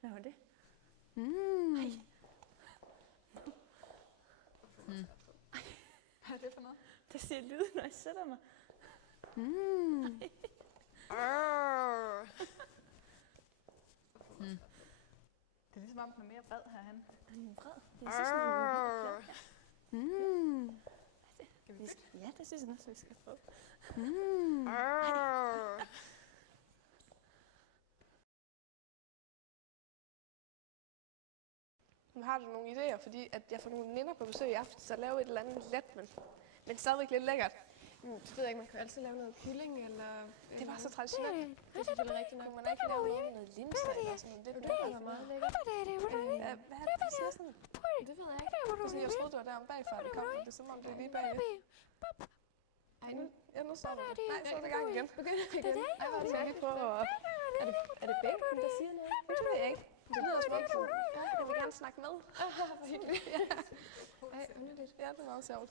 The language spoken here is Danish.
Hvad var det? Hej. Hvad er det for noget? Det siger lyd, når jeg sætter mig. Det er ligesom om, den er mere vred herhen. Den er vred. Jeg synes, den er Kan vi bytte? Ja, det synes jeg også, vi skal prøve. Nu har du nogle idéer, fordi at jeg får nogle veninder på besøg i aften, så lave et eller andet let, men stadigvæk lidt lækkert. Det ved jeg ikke, man kan altid lave noget kylling, eller... Det var så traditionelt. Det er selvfølgelig rigtigt nok. Man ikke lave noget linser eller sådan noget. Det er meget lækkert. Hvad er det, der siger sådan? Det ved jeg ikke. Jeg troede, det var derom bagfra, det kom. Det er som om, det er lige bagved. Ej, nu stopper det. Nej, så er det i gang igen. Begynder igen. Ej, hvor er det lige prøve at... Er det bacon, der siger noget? Det ved jeg ikke. Det lyder som om, jeg vil gerne snakke med. Hvor hyggeligt. Ej, underligt. Ja, det var meget sjovt.